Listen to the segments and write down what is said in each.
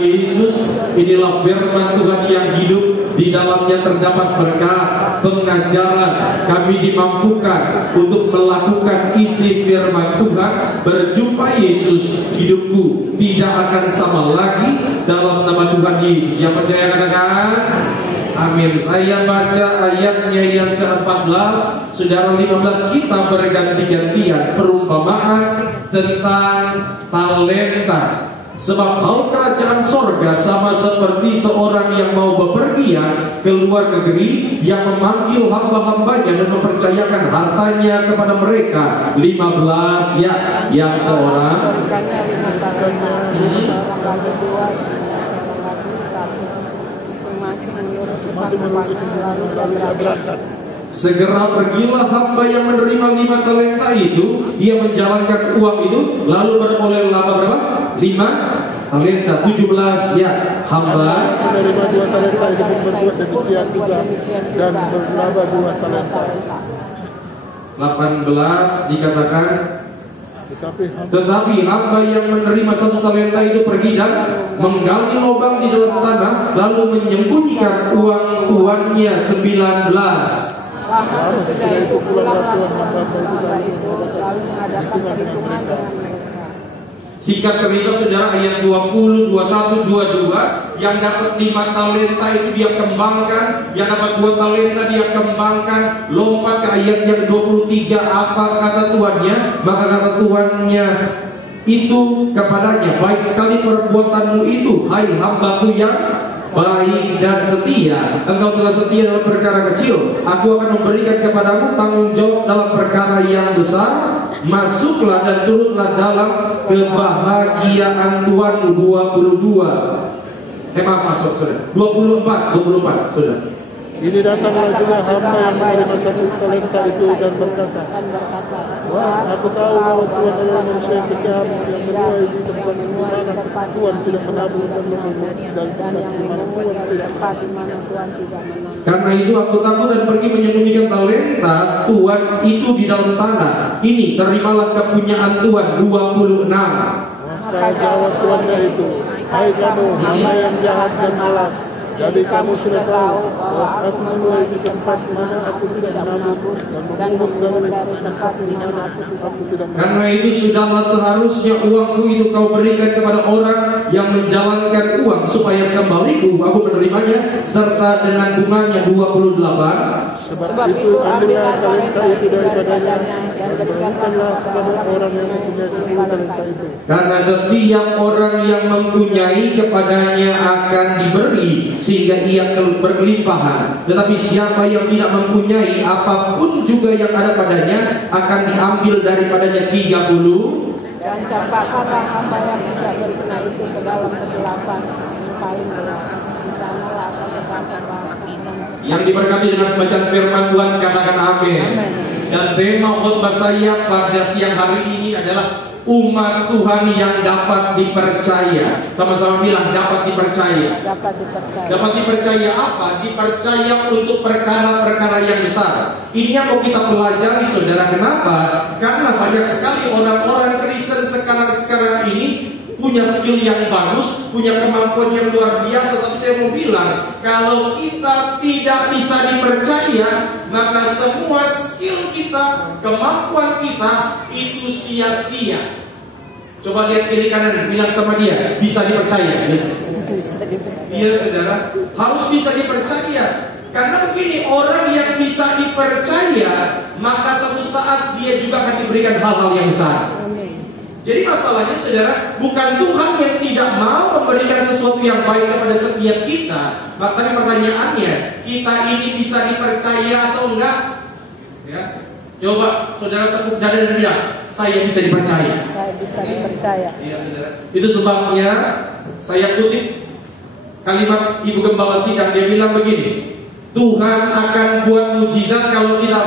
Yesus, inilah firman Tuhan yang hidup, di dalamnya terdapat berkat, pengajaran. Kami dimampukan untuk melakukan isi firman Tuhan. Berjumpa Yesus, hidupku tidak akan sama lagi, dalam nama Tuhan Yesus. Yang percaya katakan amin. Saya baca ayatnya yang ke-14. Saudara, 15 kita berganti-gantian perumpamaan tentang talenta. Sebab hal kerajaan sorga sama seperti seorang yang mau bepergian ke luar negeri, yang memanggil hamba-hambanya dan mempercayakan hartanya kepada mereka. 15 ya, yang seorang segera pergilah hamba yang menerima 5 talenta itu. Ia menjalankan uang itu, lalu beroleh laba berapa? 5 talenta. 17 ya, hamba menerima 2 talenta itu pun berbuat demikian juga dan berlaba 2 talenta. 18 dikatakan, tetapi hamba yang menerima 1 talenta itu pergi dan menggali lubang di dalam tanah, lalu menyembunyikan uang tuannya 19. Sesudah itu pulanglah tuan hamba itu lalu mengadakan perhitungan dengan mereka. Singkat cerita saudara, ayat 20, 21, 22, yang dapat 5 talenta itu dia kembangkan, yang dapat 2 talenta dia kembangkan. Lompat ke ayat yang 23, apa kata tuannya? Maka kata tuannya itu kepadanya, baik sekali perbuatanmu itu, hai hambaku yang baik dan setia. Engkau telah setia dalam perkara kecil, aku akan memberikan kepadamu tanggung jawab dalam perkara yang besar. Masuklah dan turutlah dalam kebahagiaan Tuhanmu. 22. Maaf saudara, 24 saudara. Ini datanglah juga hamba yang menerima 1 talenta itu dan berkata, wah, aku tahu bahwa Tuhan adalah manusia yang kejam, yang menuai di tempat di mana Tuhan tidak menabur dan memungut, dan di mana Tuhan tidak menabur. Karena itu aku takut dan pergi menyembunyikan talenta Tuhan itu di dalam tanah. Ini terimalah kepunyaan Tuhan. 26. Maka jawab Tuannya itu, hai kamu hamba yang jahat dan malas, jadi kamu sudah tahu bahwa aku menuai di tempat di mana aku tidak menabur dan memungut dari tempat di mana aku tidak menabur. Karena itu sudahlah seharusnya uangku itu kau berikan kepada orang yang menjalankan uang, supaya kembaliku aku menerimanya serta dengan bunganya. 28. Sebab itu ambillah talenta itu daripadanya dan berikanlah kepada orang yang mempunyai 10 talenta itu. Karena setiap orang yang mempunyai kepadanya akan diberi, sehingga ia berkelimpahan. Tetapi siapa yang tidak mempunyai, apapun juga yang ada padanya akan diambil daripadanya. 30. Dan campakkanlah hamba yang tidak berguna itu ke dalam kegelapan kain gelap. Di sanalah akan terdapat. Yang diberkati dengan bacaan firman Tuhan katakan amin. Dan tema khotbah saya pada siang hari ini adalah umat Tuhan yang dapat dipercaya. Sama-sama bilang dapat dipercaya. Dapat dipercaya apa? Dipercaya untuk perkara-perkara yang besar. Ini yang mau kita pelajari saudara. Kenapa? Karena banyak sekali orang-orang Kristen sekarang ini punya skill yang bagus, punya kemampuan yang luar biasa. Tapi saya mau bilang, kalau kita tidak bisa dipercaya, maka semua skill kita, kemampuan kita itu sia-sia. Coba lihat kiri kanan, bilang sama dia, bisa dipercaya. Iya saudara, harus bisa dipercaya. Karena begini, orang yang bisa dipercaya, maka suatu saat dia juga akan diberikan hal-hal yang besar. Jadi masalahnya saudara, bukan Tuhan yang tidak mau memberikan sesuatu yang baik kepada setiap kita. Makanya pertanyaannya, kita ini bisa dipercaya atau enggak? Ya. Coba saudara tepuk dada dan bilang, saya bisa dipercaya. Saya bisa dipercaya. Iya saudara. Itu sebabnya saya kutip kalimat Ibu Gembala Sidang, dia bilang begini, Tuhan akan buat mujizat kalau kita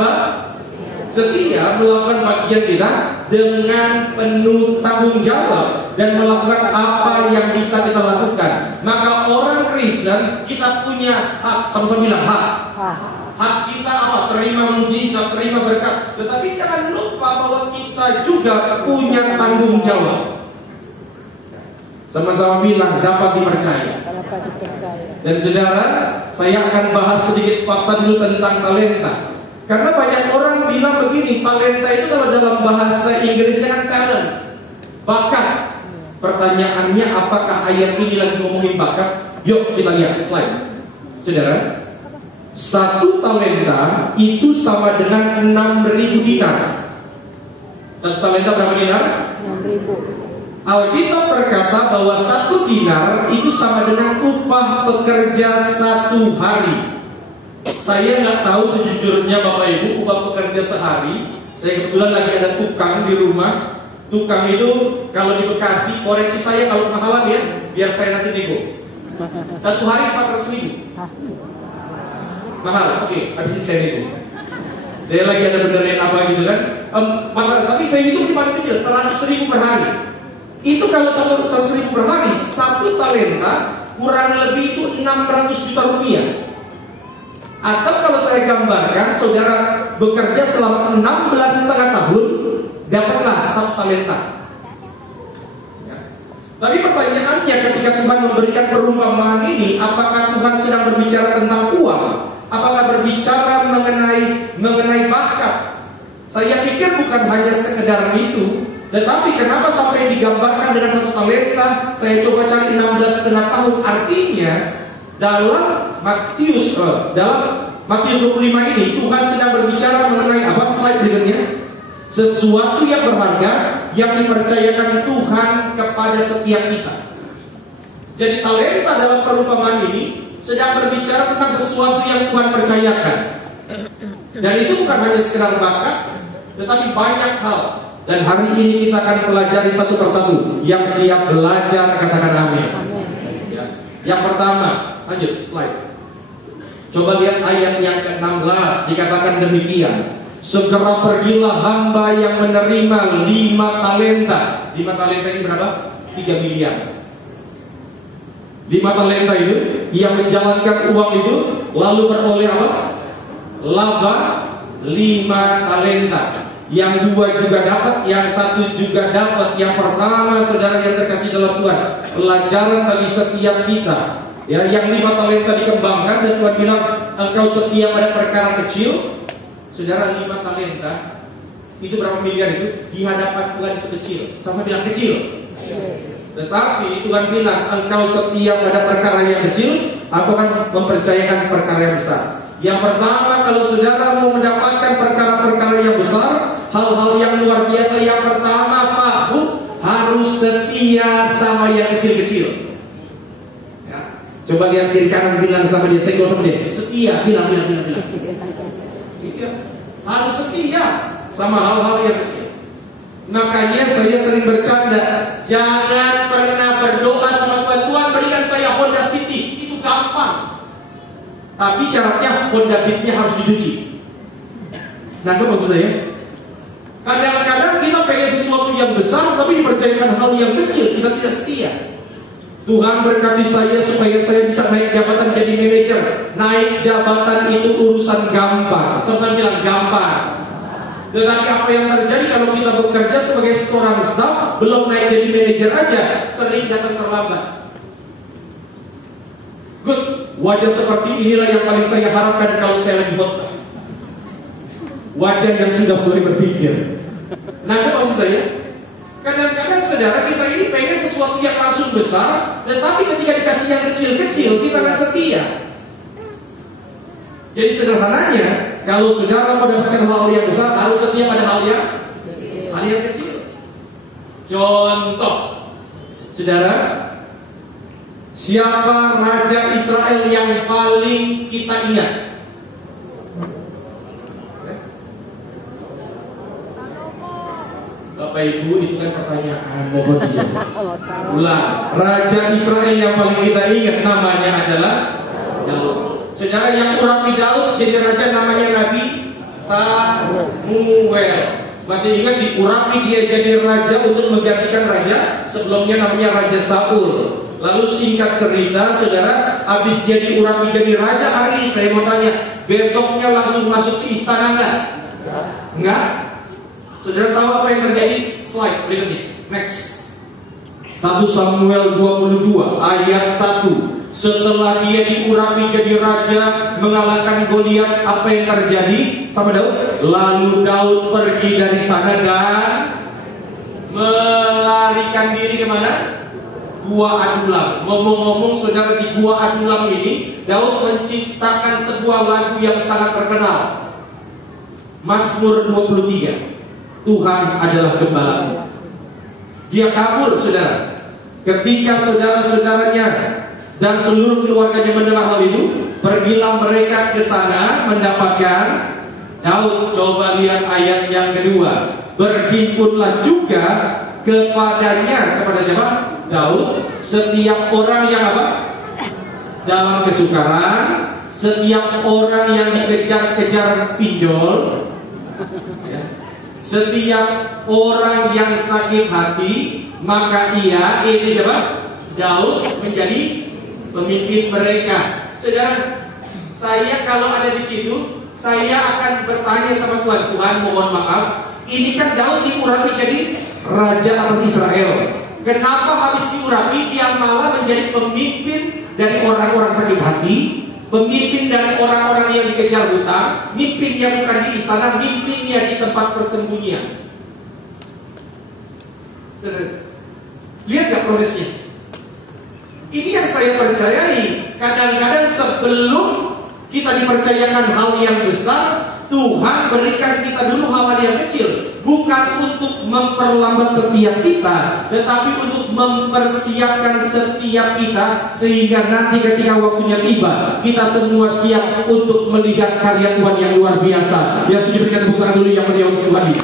setia melakukan bagian kita dengan penuh tanggung jawab dan melakukan apa yang bisa kita lakukan. Maka orang Kristen kita punya hak, sama-sama bilang hak. Hak kita apa? Terima mujizat, terima berkat. Tetapi jangan lupa bahwa kita juga punya tanggung jawab. Sama-sama bilang dapat dipercaya. Dapat dipercaya. Dan saudara, saya akan bahas sedikit fakta dulu tentang talenta. Karena banyak orang bilang begini, talenta itu kalau dalam bahasa Inggrisnya kan talent, bakat. Pertanyaannya, apakah ayat ini lagi ngomongin bakat? Yuk kita lihat slide. Saudara, 1 talenta itu sama dengan 6.000 dinar. 1 talenta berapa dinar? 6.000. Alkitab berkata bahwa 1 dinar itu sama dengan upah pekerja 1 hari. Saya nggak tahu sejujurnya Bapak Ibu upah pekerja sehari. Saya kebetulan lagi ada tukang di rumah. Tukang itu kalau di Bekasi, koreksi saya kalau mahalan ya, biar saya nanti nego. 1 hari 400.000. Mahal, oke, habis ini saya nego. Saya lagi ada benerin apa gitu kan. Tapi saya hitung di paling kecil 100.000 per hari. Itu kalau 100.000 per hari, 1 talenta kurang lebih itu 600 juta rupiah. Atau kalau saya gambarkan, saudara bekerja selama 16,5 tahun, dapatlah 1 talenta. Ya. Tapi pertanyaannya, ketika Tuhan memberikan perumpamaan ini, apakah Tuhan sedang berbicara tentang uang? Apakah berbicara mengenai bakat? Saya pikir bukan hanya sekedar itu. Tetapi kenapa sampai digambarkan dengan 1 talenta? Saya coba cari 16,5 tahun. Artinya dalam Matius 25 ini Tuhan sedang berbicara mengenai apa? Slide berikutnya. Sesuatu yang berharga yang dipercayakan Tuhan kepada setiap kita. Jadi talenta dalam perumpamaan ini sedang berbicara tentang sesuatu yang Tuhan percayakan. Dan itu bukan hanya sekedar bakat, tetapi banyak hal. Dan hari ini kita akan pelajari satu persatu. Yang siap belajar katakan amin. Ya. Yang pertama, lanjut slide. Coba lihat ayat yang ke-16, dikatakan demikian. Segera pergilah hamba yang menerima 5 talenta. 5 talenta ini berapa? 3 miliar. 5 talenta itu, ia menjalankan uang itu, lalu beroleh apa? Laba 5 talenta. Yang 2 juga dapat, yang 1 juga dapat. Yang pertama, saudara yang terkasih dalam Tuhan, pelajaran bagi setiap kita. Ya, yang 5 talenta dikembangkan dan Tuhan bilang, engkau setia pada perkara kecil. Saudara, 5 talenta itu berapa miliar itu? Di hadapan Tuhan itu kecil. Sama bilang kecil. Tetapi Tuhan bilang, engkau setia pada perkara yang kecil, aku akan mempercayakan perkara yang besar. Yang pertama, kalau saudara mau mendapatkan perkara-perkara yang besar, hal-hal yang luar biasa, yang pertama Pak Bu, harus setia sama yang kecil-kecil. Ya. Coba lihat kiri kanan, bilang sama dia, saya sama dia, setia, bilang. Harus setia sama hal-hal yang kecil. Makanya saya sering bercanda, jangan pernah berdoa sama Tuhan, Tuhan berikan saya Honda City, itu gampang. Tapi syaratnya Honda Beat-nya harus dicuci. Nangkep maksud saya? Kadang-kadang kita pengen sesuatu yang besar, tapi dipercayakan hal yang kecil, kita tidak setia. Tuhan berkati saya supaya saya bisa naik jabatan jadi manajer. Naik jabatan itu urusan gampang. Saya bilang gampang. Tetapi apa yang terjadi kalau kita bekerja sebagai seorang staff, belum naik jadi manajer aja, sering datang terlambat. Good, wajah seperti inilah yang paling saya harapkan kalau saya lagi khotbah. Wajah yang sudah mulai berpikir. Nah, itu maksud saya. Kadang-kadang saudara kita ini pengen sesuatu yang langsung besar, tetapi ketika dikasih yang kecil-kecil kita nggak setia. Jadi sederhananya, kalau saudara mau dapatkan hal yang besar, harus setia pada hal yang kecil. Contoh, saudara, siapa raja Israel yang paling kita ingat? Bapak Ibu, itu kan pertanyaan, mohon dijawab. Ulang, raja Israel yang paling kita ingat namanya adalah Daud. Saudara, yang urapi Daud jadi raja namanya Nabi Samuel. Masih ingat diurapi dia jadi raja untuk menggantikan raja sebelumnya namanya Raja Saul. Lalu singkat cerita, saudara, habis dia diurapi jadi raja, hari ini saya mau tanya, besoknya langsung masuk ke istana enggak? Enggak? Saudara tahu apa yang terjadi? Slide berikutnya, next. 1 Samuel 22 ayat 1. Setelah dia diurapi jadi raja, mengalahkan Goliat, apa yang terjadi sama Daud? Lalu Daud pergi dari sana dan melarikan diri kemana? Gua Adulam. Ngomong-ngomong saudara, di Gua Adulam ini Daud menciptakan sebuah lagu yang sangat terkenal, Mazmur 23. Tuhan adalah gembalaku. Dia kabur saudara. Ketika saudara-saudaranya dan seluruh keluarganya mendengar hal itu, pergilah mereka ke sana mendapatkan Daud. Coba lihat ayat yang kedua. Berhimpunlah juga kepadanya, kepada siapa? Daud, setiap orang yang apa? Dalam kesukaran, setiap orang yang dikejar-kejar pinjol, ya. Setiap orang yang sakit hati, maka ia, ini siapa? Daud menjadi pemimpin mereka. Saudara, saya kalau ada di situ, saya akan bertanya sama Tuhan, Tuhan mohon maaf, ini kan Daud diurapi jadi raja atas Israel. Kenapa habis diurapi dia malah menjadi pemimpin dari orang-orang sakit hati, pemimpin dari orang-orang yang dikejar hutang, mimpinnya bukan di istana, mimpinnya di tempat persembunyian. Lihat gak prosesnya? Ini yang saya percayai. Kadang-kadang sebelum kita dipercayakan hal yang besar, Tuhan berikan kita dulu hal yang kecil. Bukan untuk memperlambat setiap kita, tetapi untuk mempersiapkan setiap kita, sehingga nanti ketika waktunya tiba, kita semua siap untuk melihat karya Tuhan yang luar biasa. Yang sudah berikan tepuk tangan dulu yang meriah untuk Tuhan ini.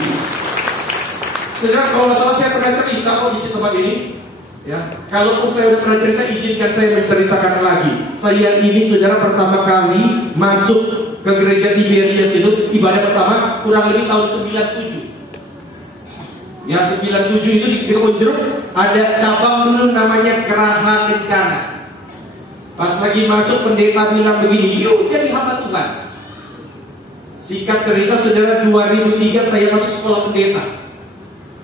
Saudara, kalau nggak salah saya pernah cerita kok di tempat ini. Ya, kalaupun saya sudah pernah cerita, izinkan saya menceritakan lagi. Saya ini saudara pertama kali masuk ke gereja Tiberias itu, ibadah pertama kurang lebih tahun 97. Ya, 97 itu di Kebon Jeruk ada cabang dulu namanya Geraha Kencana. Pas lagi masuk pendeta bilang begini, yuk jadi hamba Tuhan. Singkat cerita saudara, 2003 saya masuk sekolah pendeta.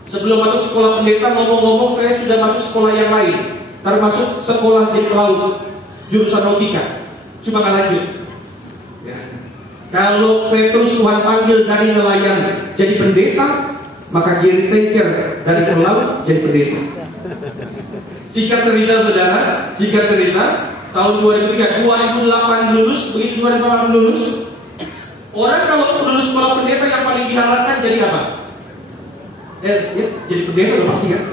Sebelum masuk sekolah pendeta, ngomong-ngomong saya sudah masuk sekolah yang lain, termasuk sekolah di laut, jurusan nautika. Cuma nggak lanjut. Ya. Kalau Petrus Tuhan panggil dari nelayan jadi pendeta, maka Gary Tanker dari pelaut jadi pendeta. Singkat cerita saudara, singkat cerita, tahun 2003, 2008 lulus, begitu 2008 lulus, orang kalau lulus sekolah pendeta yang paling diharapkan jadi apa? Ya, jadi pendeta udah pasti kan.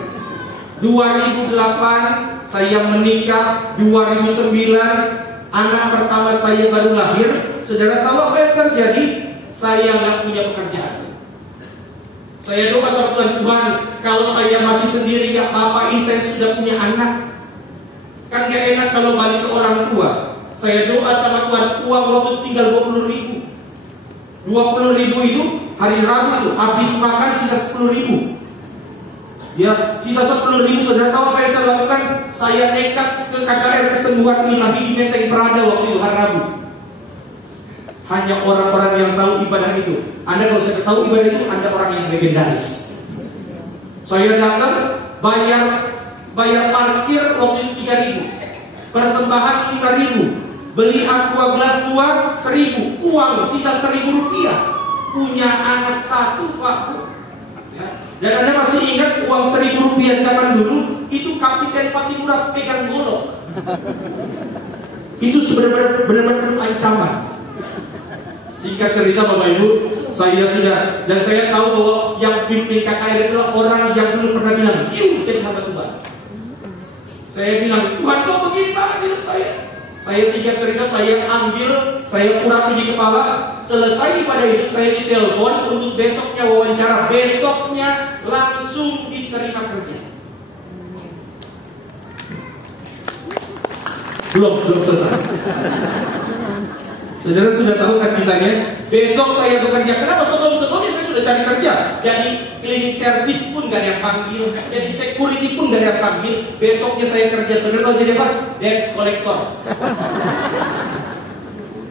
2008 saya menikah, 2009 anak pertama saya baru lahir. Saudara tahu apa yang terjadi? Saya nggak punya pekerjaan. Saya doa sama Tuhan, Tuhan kalau saya masih sendiri nggak apa-apain, saya sudah punya anak. Kan gak enak kalau balik ke orang tua. Saya doa sama Tuhan, uang waktu tinggal 20.000. 20.000 itu hari Rabu itu habis makan sisa 10.000. Ya, sisa 10.000. Saudara tahu apa yang saya lakukan? Saya nekat ke KKR Kesembuhan Ilahi di Menteng Prada waktu itu hari Rabu. Hanya orang-orang yang tahu ibadah itu. Anda kalau saya tahu ibadah itu, Anda orang yang legendaris. Saya datang bayar parkir waktu itu 3.000, persembahan 5.000. Beli aqua gelas 2 1.000, uang sisa 1.000 rupiah. Punya anak satu Pak. Ya. Dan Anda masih ingat uang 1.000 rupiah zaman dulu itu Kapiten Patimura pegang golok. Itu benar-benar ancaman. Singkat cerita Bapak Ibu, saya sudah, dan saya tahu bahwa yang pimpin KKR itu orang yang dulu pernah bilang, yuk jadi hamba Tuhan. Saya bilang, Tuhan kok begini banget hidup saya. Saya singkat cerita, saya ambil, saya urapi di kepala. Selesai pada itu saya ditelepon untuk besoknya wawancara. Besoknya langsung diterima kerja. Belum selesai. Saudara sudah tahu kan kisahnya? Besok saya bekerja. Kenapa sebelum-sebelumnya saya sudah cari kerja? Jadi cleaning service pun gak ada yang panggil, jadi security pun gak ada yang panggil. Besoknya saya kerja. Saudara tahu jadi apa? Debt collector.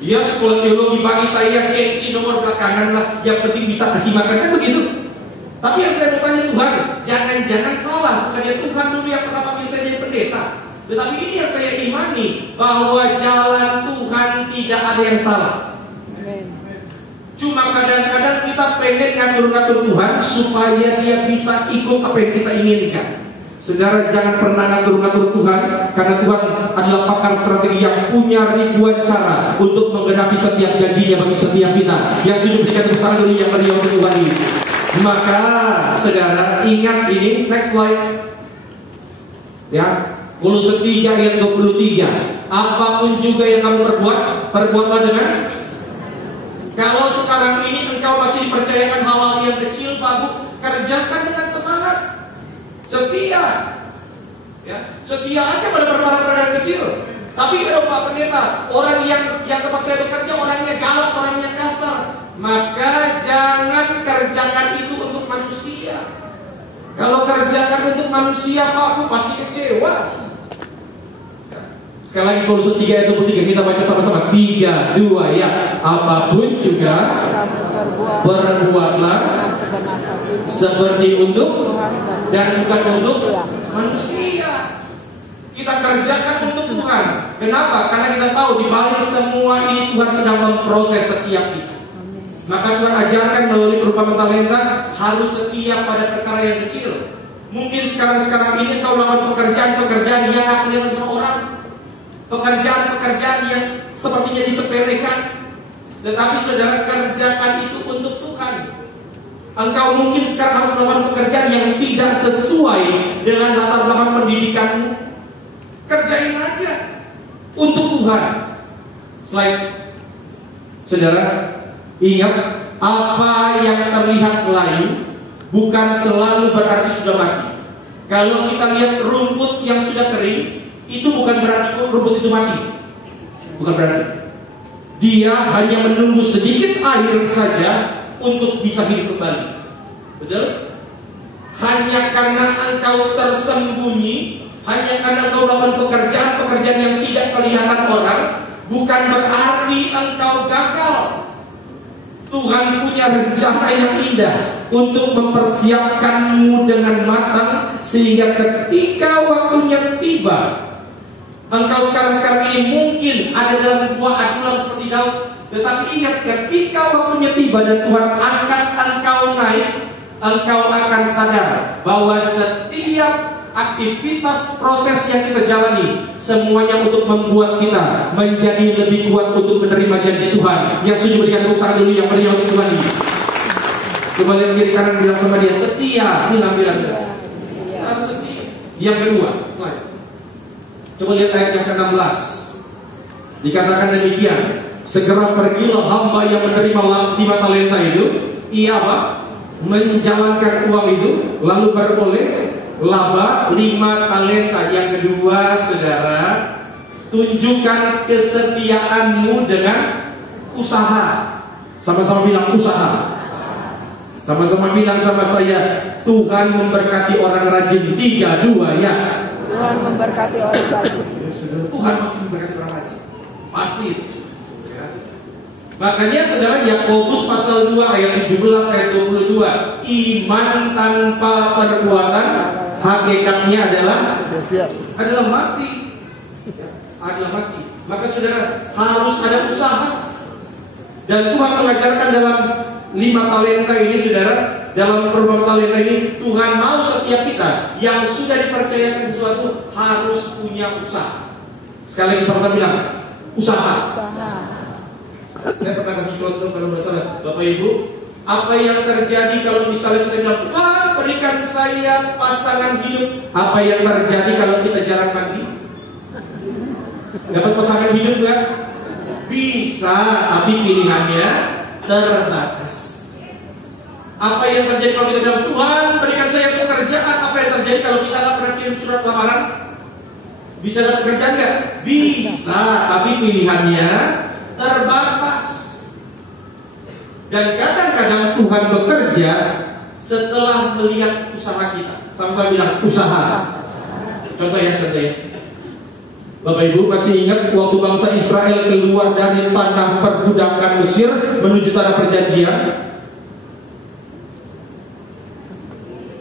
Ya, sekolah teologi bagi saya gengsi nomor belakangan lah. Yang penting bisa kasih makan, kan begitu? Tapi yang saya mau tanya Tuhan, jangan-jangan salah, bukannya Tuhan dulu yang pernah panggil saya jadi pendeta. Tetapi ini yang saya imani, bahwa jalan Tuhan tidak ada yang salah. Cuma kadang-kadang kita pengen ngatur-ngatur Tuhan supaya dia bisa ikut apa yang kita inginkan. Saudara, jangan pernah ngatur-ngatur Tuhan, karena Tuhan adalah pakar strategi yang punya ribuan cara untuk menggenapi setiap janjinya bagi setiap kita. Yang sudah berikan tepuk tangan dulu yang meriah untuk Tuhan ini. Maka saudara ingat ini, next slide. Ya, Kolose 3 ayat 23. Apapun juga yang kamu perbuatlah dengan. Kalau sekarang ini engkau masih dipercayakan hal-hal yang kecil, bagus, kerjakan dengan semangat. Setia. Ya, setia aja pada perkara-perkara kecil. Tapi kalau Pak Pendeta, orang yang tempat saya bekerja orangnya galak, orangnya kasar, maka jangan kerjakan itu untuk manusia. Kalau kerjakan untuk manusia, Pak, aku pasti kecewa. Sekali lagi Kolose 3 ayat 23, kita baca sama-sama. 3, 2, ya. Apapun juga berbuatlah seperti untuk dan bukan untuk manusia. Kita kerjakan untuk Tuhan. Kenapa? Karena kita tahu di balik semua ini Tuhan sedang memproses setiap kita. Maka Tuhan ajarkan melalui perumpamaan talenta harus setia pada perkara yang kecil. Mungkin sekarang ini kau lakukan pekerjaan yang akan kelihatan sama orang, pekerjaan yang sepertinya disepelekan, tetapi saudara kerjakan itu untuk Tuhan. Engkau mungkin sekarang harus melakukan pekerjaan yang tidak sesuai dengan latar belakang pendidikanmu. Kerjain aja untuk Tuhan. Slide. Saudara, ingat, apa yang terlihat layu bukan selalu berarti sudah mati. Kalau kita lihat rumput yang sudah kering, itu bukan berarti rumput itu mati. Bukan berarti. Dia hanya menunggu sedikit air saja untuk bisa hidup kembali. Betul? Hanya karena engkau tersembunyi, hanya karena engkau melakukan pekerjaan yang tidak kelihatan orang, bukan berarti engkau gagal. Tuhan punya rencana yang indah untuk mempersiapkanmu dengan matang, sehingga ketika waktunya tiba, engkau sekarang ini mungkin ada dalam buah adulan seperti Daud, tetapi ingat, ketika waktunya tiba dan Tuhan angkat engkau naik, engkau akan sadar bahwa setiap aktivitas proses yang kita jalani semuanya untuk membuat kita menjadi lebih kuat untuk menerima janji Tuhan. Yang setuju berikan tepuk tangan dulu yang meriah untuk Tuhan ini. Coba lihat kiri kanan, bilang sama dia, setia. Bilang. Harus setia. Yang kedua, slide. Coba lihat ayat yang ke-16. Dikatakan demikian, segera pergilah hamba yang menerima 5 talenta itu. Ia apa? Menjalankan uang itu, lalu beroleh laba 5 talenta. Yang kedua, saudara, tunjukkan kesetiaanmu dengan usaha. Sama-sama bilang usaha. Sama-sama bilang sama saya, Tuhan memberkati orang rajin. 3, 2, ya. Tuhan memberkati orang rajin. Tuhan pasti memberkati orang rajin. Pasti. Ya. Makanya saudara, Yakobus pasal 2 ayat 17 ayat 22, iman tanpa perbuatan hakikatnya adalah mati. Adalah mati. Maka saudara harus ada usaha. Dan Tuhan mengajarkan dalam 5 talenta ini, saudara, dalam perumpamaan talenta ini, Tuhan mau setiap kita yang sudah dipercayakan sesuatu harus punya usaha. Sekali lagi sama-sama bilang, usaha. Saya pernah kasih contoh kalau nggak salah, Bapak Ibu, apa yang terjadi kalau misalnya kita bilang, Tuhan berikan saya pasangan hidup. Apa yang terjadi kalau kita jarang mandi? Dapat pasangan hidup nggak? Bisa, tapi pilihannya terbatas. Apa yang terjadi kalau kita bilang, Tuhan berikan saya pekerjaan? Apa yang terjadi kalau kita nggak pernah kirim surat lamaran? Bisa dapat pekerjaan nggak? Bisa, tapi pilihannya terbatas. Dan kadang-kadang Tuhan bekerja setelah melihat usaha kita. Sama-sama bilang usaha. Contoh ya. Bapak Ibu masih ingat waktu bangsa Israel keluar dari tanah perbudakan Mesir menuju tanah perjanjian?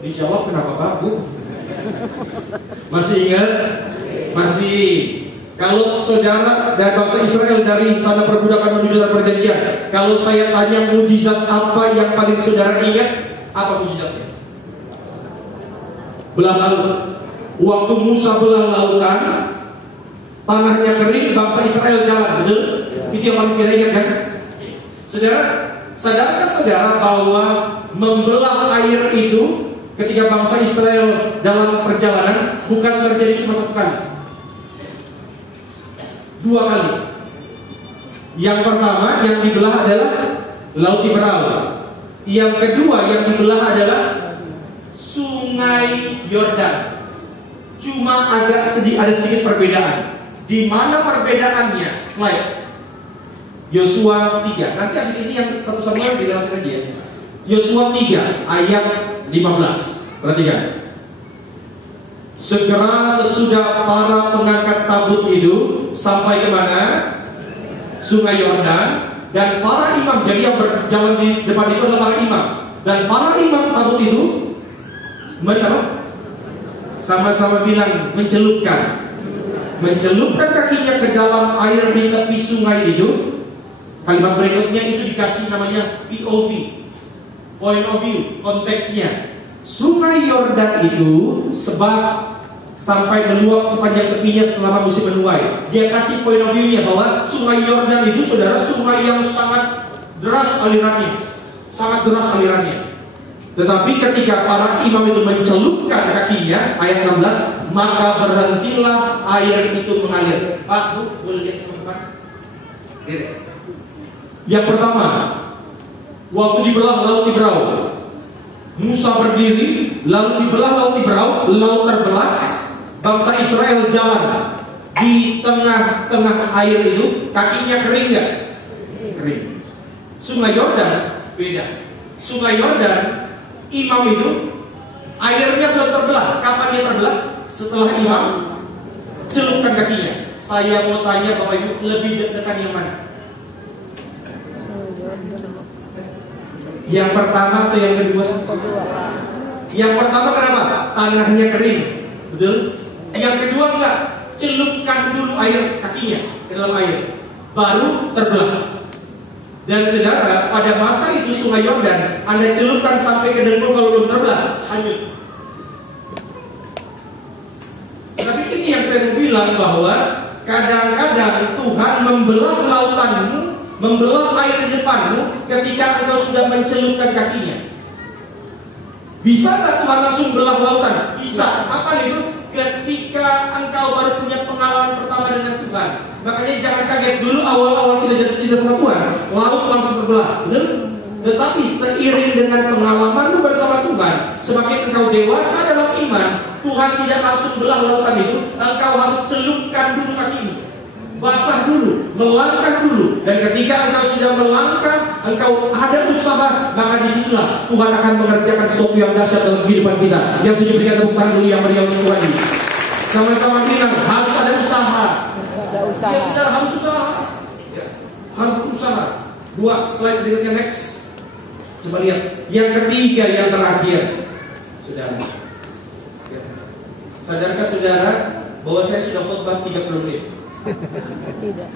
Dijawab kenapa baku? Masih ingat? Masih. Kalau saudara dan bangsa Israel dari tanah perbudakan menuju tanah perjanjian, kalau saya tanya mujizat apa yang paling saudara ingat, apa mujizatnya? Belah laut. Waktu Musa belah lautan, tanahnya kering, bangsa Israel jalan, betul? Itu yang paling kita ingat kan? Saudara bahwa membelah air itu ketika bangsa Israel dalam perjalanan bukan terjadi cuma satu kali, 2 kali. Yang pertama yang dibelah adalah Laut Tiberau. Yang kedua yang dibelah adalah Sungai Yordan. Cuma ada sedikit perbedaan. Di mana perbedaannya? Slide. Yosua 3. Nanti habis ini yang 1 Samuel dilewatkan aja ya. Yosua 3 ayat 15. Perhatikan. Segera sesudah para pengangkat tabut itu sampai ke mana? Sungai Yordan. Dan para imam, jadi yang berjalan di depan itu adalah para imam. Dan para imam tabut itu sama-sama bilang mencelupkan kakinya ke dalam air di tepi sungai itu. Kalimat berikutnya itu dikasih namanya POV, point of view, konteksnya. Sungai Yordan itu sebab sampai meluap sepanjang tepinya selama musim menuai. Dia kasih point of view-nya bahwa Sungai Yordan itu saudara sungai yang sangat deras alirannya, Tetapi ketika para imam itu mencelupkan kakinya, ayat 16, maka berhentilah air itu mengalir. Pak, Bu, boleh lihat teman-teman? Yang pertama, waktu dibelah Laut Tiberau, Musa berdiri, lalu dibelah Laut Tiberau, laut terbelah, bangsa Israel jalan di tengah-tengah air itu, kakinya kering nggak? Kering. Sungai Yordan beda. Sungai Yordan, imam itu airnya belum terbelah. Kapan dia terbelah? Setelah imam celupkan kakinya. Saya mau tanya Bapak Ibu, lebih dekat yang mana? Yang pertama atau yang kedua? Yang pertama kenapa? Tanahnya kering, betul? Yang kedua enggak, celupkan dulu air kakinya ke dalam air, baru terbelah. Dan saudara, pada masa itu Sungai Yordan, Anda celupkan sampai ke dengkul, kalau belum terbelah, hanyut. Tapi ini yang saya mau bilang, bahwa kadang-kadang Tuhan membelah lautanmu, membelah air di depanmu ketika engkau sudah mencelupkan kakinya. Bisa nggak Tuhan langsung belah lautan? Bisa. Kapan itu? Ketika engkau baru punya pengalaman pertama dengan Tuhan. Makanya jangan kaget dulu awal-awal kita jatuh cinta sama Tuhan, laut langsung terbelah. Benar? Tetapi seiring dengan pengalamanmu bersama Tuhan, semakin engkau dewasa dalam iman, Tuhan tidak langsung belah lautan itu. Engkau harus celupkan dulu kakimu, basah dulu, melangkah dulu. Dan ketika engkau sudah melangkah, engkau ada usaha, maka disitulah Tuhan akan mengerjakan sesuatu yang dahsyat dalam kehidupan kita. Yang sudah berikan tepuk tangan dulu yang meriah untuk Tuhan ini. Sama-sama bilang harus ada usaha. Ya saudara, harus usaha. Ya, harus berusaha. 2 slide berikutnya, next. Coba lihat. Yang ketiga, yang terakhir, saudara. Ya. Sadarkah saudara bahwa saya sudah khotbah 30 menit? Tidak.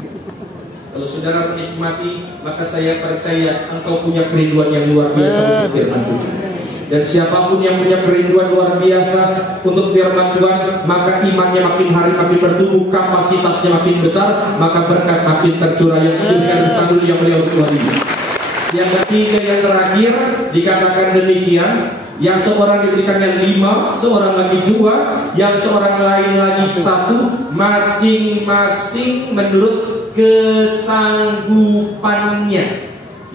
Kalau saudara menikmati, maka saya percaya engkau punya kerinduan yang luar biasa untuk firman Tuhan. Dan siapapun yang punya kerinduan luar biasa untuk firman Tuhan, maka imannya makin hari makin bertumbuh, kapasitasnya makin besar, maka berkat makin tercurah. Yang sudah ditanggung yang beliau Tuhan ini. Yang ketiga, yang terakhir, dikatakan demikian. Yang seorang diberikannya 5, seorang lagi 2, yang seorang lain lagi 1, masing-masing menurut kesanggupannya.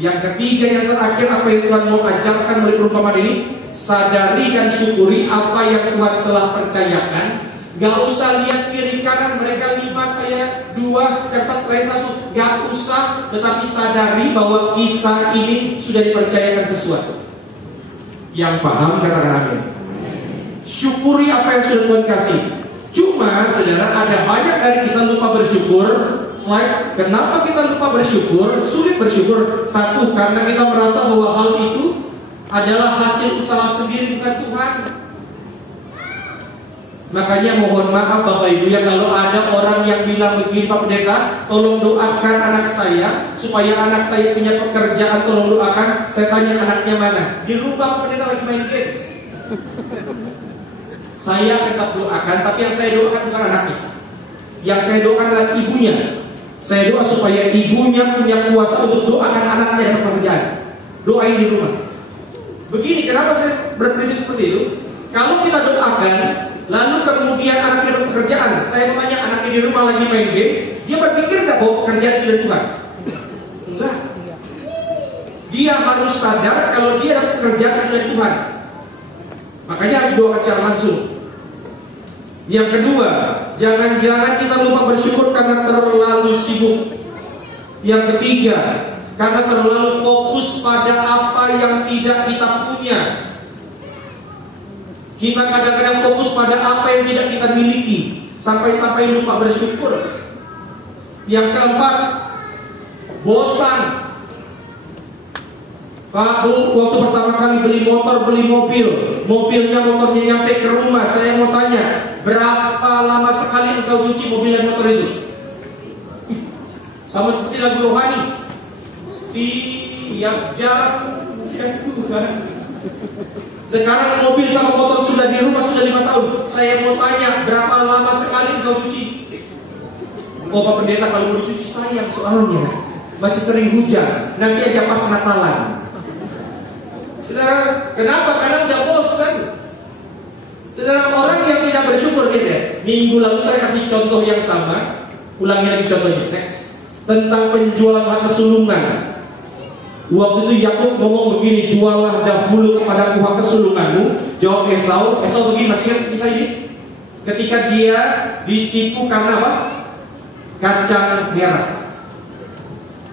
Yang ketiga, yang terakhir, apa yang Tuhan mau ajarkan melalui perumpamaan ini? Sadari dan syukuri apa yang Tuhan telah percayakan. Gak usah lihat kiri kanan, mereka 5, saya 2, saya 1. Gak usah, tetapi sadari bahwa kita ini sudah dipercayakan sesuatu. Yang paham katakan amin. Syukuri apa yang sudah Tuhan kasih. Cuma saudara, ada banyak dari kita lupa bersyukur. Slide. Kenapa kita lupa bersyukur? Sulit bersyukur. 1, karena kita merasa bahwa hal itu adalah hasil usaha sendiri, bukan Tuhan. Makanya mohon maaf Bapak Ibu ya, kalau ada orang yang bilang begini, Pak Pendeta, tolong doakan anak saya supaya anak saya punya pekerjaan, tolong doakan. Saya tanya, anaknya mana? Di rumah Pak Pendeta lagi main games. Saya tetap doakan, tapi yang saya doakan bukan anaknya. Yang saya doakan adalah ibunya. Saya doa supaya ibunya punya kuasa untuk doakan anaknya dapat pekerjaan. Doain di rumah. Begini, kenapa saya berprinsip seperti itu? Kalau kita doakan, lalu kemudian anaknya dapat pekerjaan, saya mau tanya, anaknya di rumah lagi main game, dia berpikir nggak bahwa pekerjaan itu dari Tuhan? Enggak. Dia harus sadar kalau dia dapat pekerjaan itu dari Tuhan. Makanya harus doakan secara langsung. Yang kedua, jangan-jangan kita lupa bersyukur karena terlalu sibuk. Yang ketiga, karena terlalu fokus pada apa yang tidak kita punya. Kita kadang-kadang fokus pada apa yang tidak kita miliki, sampai-sampai lupa bersyukur. Yang keempat, bosan. Pak Bu, waktu pertama kali beli motor, beli mobil, motornya nyampe ke rumah, saya mau tanya, berapa lama sekali engkau cuci mobil dan motor itu? Sama seperti lagu rohani, setiap jam ya Tuhan. Sekarang mobil sama motor sudah di rumah sudah 5 tahun. Saya mau tanya, berapa lama sekali engkau cuci? Oh Pak Pendeta, kalau mau dicuci sayang soalnya masih sering hujan, nanti aja pas Natalan. Saudara, kenapa? Karena udah bosan. Saudara, orang yang tidak bersyukur gitu. Minggu lalu saya kasih contoh yang sama. Ulangi lagi contohnya, next. Tentang penjualan hak kesulungan. Waktu itu Yakub ngomong begini, jualah dahulu kepada hak kesulunganmu. Jawab Esau. Esau begini, masih ingat bisa ini? Ketika dia ditipu karena apa? Kacang merah.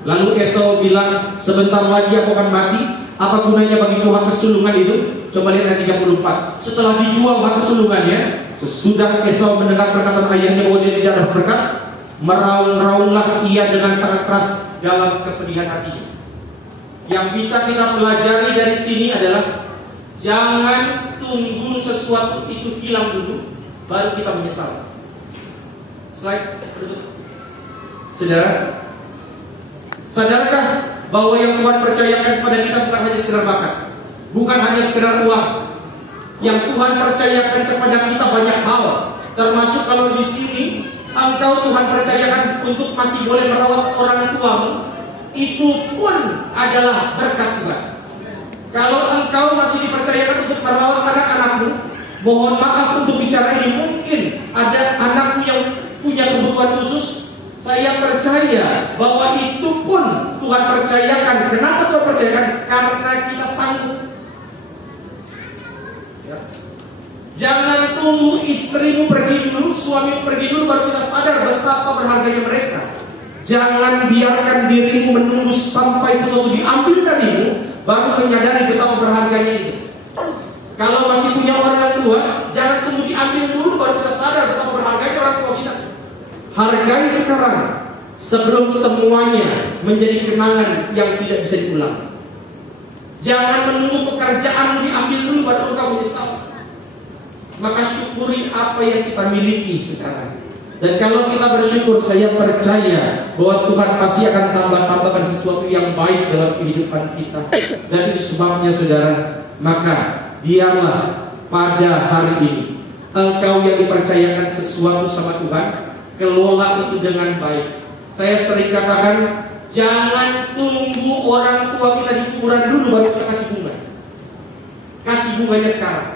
Lalu Esau bilang, sebentar lagi aku akan mati. Apa gunanya bagi hak kesulungan itu? Coba lihat ayat 34. Setelah dijual hak kesulungannya, sesudah Esau mendengar perkataan ayahnya bahwa dia tidak dapat berkat, meraung-raunglah ia dengan sangat keras dalam kepedihan hatinya. Yang bisa kita pelajari dari sini adalah jangan tunggu sesuatu itu hilang dulu baru kita menyesal. Slide berikut. Saudara, sadarkah bahwa yang Tuhan percayakan kepada kita bukan hanya sekedar bakat, bukan hanya sekedar uang. Yang Tuhan percayakan kepada kita banyak hal, termasuk kalau di sini engkau Tuhan percayakan untuk masih boleh merawat orang tuamu, itu pun adalah berkat Tuhan. Kalau engkau masih dipercayakan untuk merawat anak-anakmu, mohon maaf untuk bicara ini, mungkin ada anakmu yang punya kebutuhan khusus. Saya percaya bahwa itu pun Tuhan percayakan. Kenapa Tuhan percayakan? Karena kita sanggup. Jangan tunggu istrimu pergi dulu, suamimu pergi dulu, baru kita sadar betapa berharganya mereka. Jangan biarkan dirimu menunggu sampai sesuatu diambil darimu, baru menyadari betapa berharganya itu. Kalau masih punya orang tua, jangan tunggu diambil dulu, baru kita sadar betapa berharganya orang tua kita. Hargai sekarang sebelum semuanya menjadi kenangan yang tidak bisa diulang. Jangan menunggu pekerjaan diambil dulu baru engkau menyesal. Maka syukuri apa yang kita miliki sekarang. Dan kalau kita bersyukur, saya percaya bahwa Tuhan pasti akan tambah-tambahkan sesuatu yang baik dalam kehidupan kita. Dan itu sebabnya saudara, maka biarlah pada hari ini engkau yang dipercayakan sesuatu sama Tuhan, kelola itu dengan baik. Saya sering katakan, jangan tunggu orang tua kita di kuburan dulu baru kita kasih bunga. Kasih bunganya sekarang,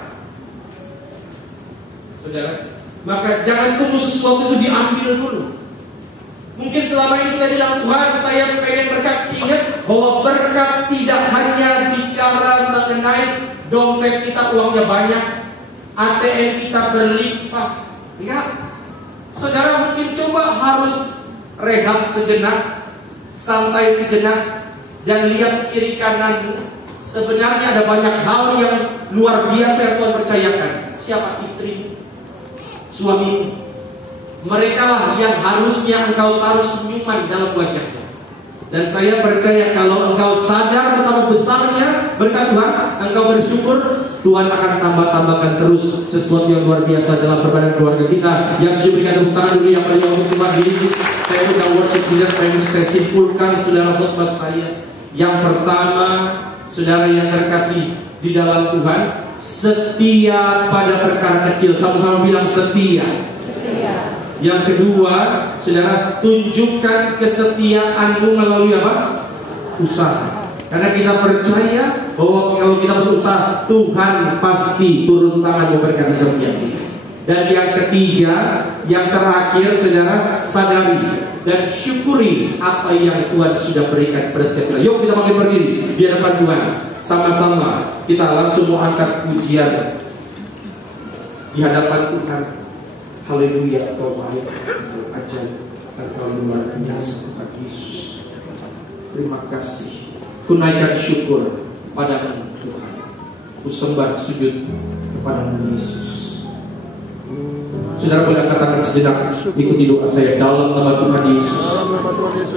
saudara. Maka jangan tunggu sesuatu itu diambil dulu. Mungkin selama ini kita bilang, Tuhan saya pengen berkat. Ingat bahwa berkat tidak hanya bicara mengenai dompet kita uangnya banyak, ATM kita berlimpah. Enggak. Saudara mungkin coba harus rehat sejenak, santai sejenak, dan lihat kiri kananmu. Sebenarnya ada banyak hal yang luar biasa yang Tuhan percayakan. Siapa? Istrimu, suamimu. Mereka lah yang harusnya engkau taruh senyuman dalam wajahnya. Dan saya percaya kalau engkau sadar betapa besarnya berkat Tuhan, engkau bersyukur, Tuhan akan tambahkan terus sesuatu yang luar biasa dalam perjalanan keluarga kita. Yang sudah berikan tepuk tangan dulu yang paling untuk Tuhan Yesus. Saya sudah worship leader, saya simpulkan saudara khotbah saya. Yang pertama, saudara yang terkasih di dalam Tuhan, setia pada perkara kecil. Sama-sama bilang setia. Yang kedua, saudara, tunjukkan kesetiaanmu melalui apa? Usaha. Karena kita percaya bahwa kalau kita berusaha, Tuhan pasti turun tangan memberikan setiap kita. Dan yang ketiga, yang terakhir, saudara, sadari dan syukuri apa yang Tuhan sudah berikan kepada setiap kita. Yuk kita makin berdiri di hadapan Tuhan. Sama-sama kita langsung mau angkat pujian di hadapan Tuhan. Haleluya, Engkau baik, Engkau ajaib, Engkau luar biasa, Tuhan Yesus. Terima kasih. Ku naikkan syukur padamu Tuhan. Ku sembah sujud kepadamu Yesus. Saudara boleh angkat tangan sejenak, ikuti doa saya dalam nama Tuhan Yesus.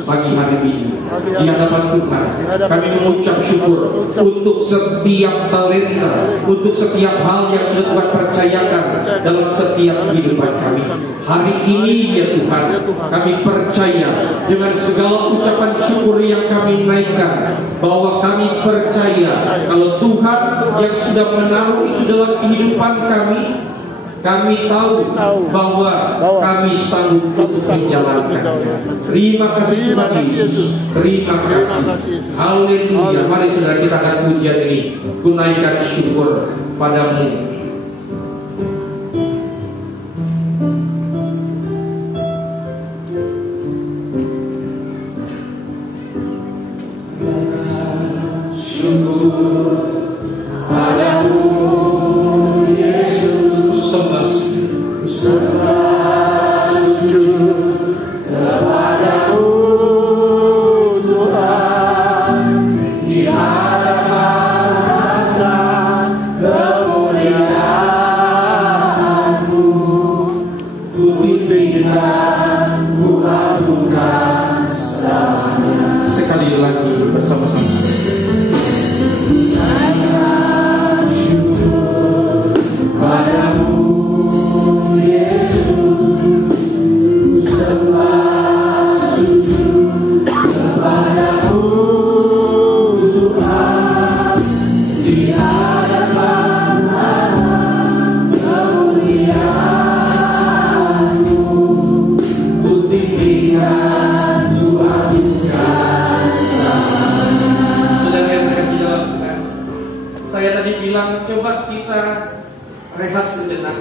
Pagi hari ini di hadapan Tuhan kami mengucap syukur untuk setiap talenta, untuk setiap hal yang sudah Tuhan percayakan dalam setiap kehidupan kami. Hari ini ya Tuhan, kami percaya dengan segala ucapan syukur yang kami naikkan, bahwa kami percaya kalau Tuhan yang sudah menaruh itu dalam kehidupan kami, kami tahu bahwa kami sanggup untuk menjalankan. Terima kasih Tuhan Yesus. Terima kasih. Haleluya. Mari saudara kita akan pujian ini. Ku naikkan syukur padamu. Syukur padamu. Sekali lagi bersama-sama. Coba kita rehat sejenak,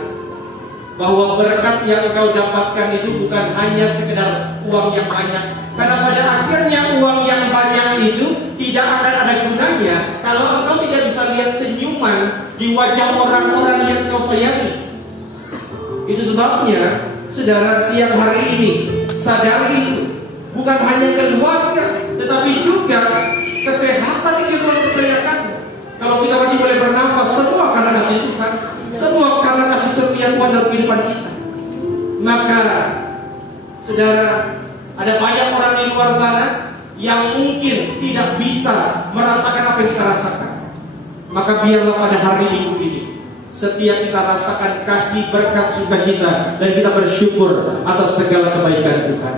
bahwa berkat yang engkau dapatkan itu bukan hanya sekedar uang yang banyak. Karena pada akhirnya uang yang banyak itu tidak akan ada gunanya kalau engkau tidak bisa lihat senyuman di wajah orang-orang yang engkau sayangi. Itu sebabnya, saudara, siang hari ini sadari itu bukan hanya keluarga, tetapi juga kesehatan yang Tuhan percayakan. Kalau kita masih boleh bernafas, semua karena kasih Tuhan, semua karena kasih setia Tuhan dalam kehidupan kita. Maka, saudara, ada banyak orang di luar sana yang mungkin tidak bisa merasakan apa yang kita rasakan. Maka biarlah pada hari Minggu ini setiap kita rasakan kasih berkat sukacita dan kita bersyukur atas segala kebaikan Tuhan.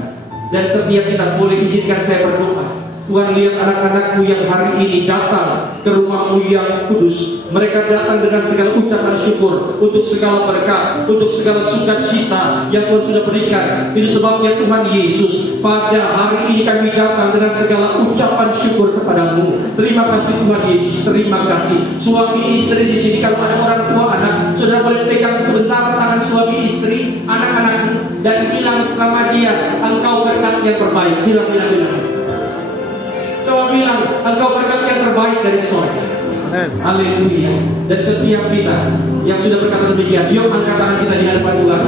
Dan setiap kita boleh izinkan saya berdoa. Tuhan, lihat anak-anakmu yang hari ini datang ke rumahmu yang kudus. Mereka datang dengan segala ucapan syukur untuk segala berkat, untuk segala sukacita yang Tuhan sudah berikan. Itu sebabnya Tuhan Yesus, pada hari ini kami datang dengan segala ucapan syukur kepadamu. Terima kasih Tuhan Yesus, terima kasih. Suami istri di sini, kalau ada orang tua anak, saudara boleh pegang sebentar tangan suami istri, anak-anakmu, dan bilang sama dia, engkau berkat yang terbaik. Bilang. Coba bilang, engkau berkat yang terbaik dari sorga. Haleluya. Dan setiap kita yang sudah berkata demikian, yuk angkat tangan kita di hadapan Tuhan.